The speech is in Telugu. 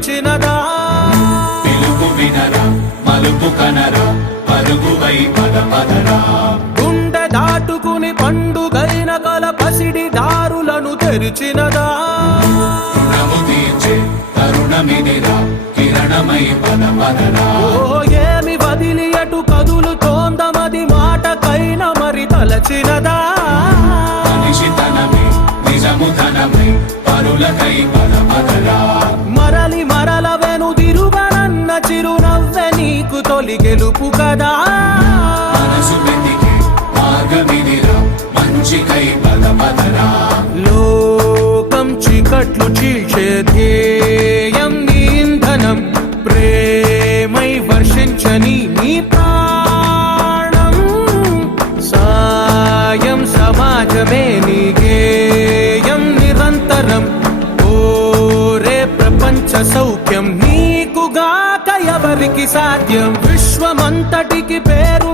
నిలిచినదా? పిలుపు వినరా మలుపు కనరా పరుగువై పద పదరా. గుండె దాటుకుని పండుగైన కల పసిడి దారులను తెరిచినదా? రుణము తీర్చే తరుణమిదిరా కిరణమై పద పదరా. ఓ ఏమి వదిలి అటు కదులుతోందమది మాటకైన మరి తలచినదా? మనిషితనమే నిజము ధనమై పరులకై పద పదరా. మరలి మరల వెనుదిరుగనన్న చిరునవ్వె నీకు తొలి గెలుపు కదా? మనసు వెతికే మార్గమిదిరా మంచికై పద పదరా. లోకం చీకట్లు చీల్చే ధ్యేయం నీ ఇంధనం ప్రేమై వర్షించని నీ ప్రాణం. సాయం సమాజమే నీ గేయం నిరంతరం. ఓరే ప్రపంచ సౌఖ్యం నీకుగాక ఎవరికి సాధ్యం? విశ్వమంతటికి పేరు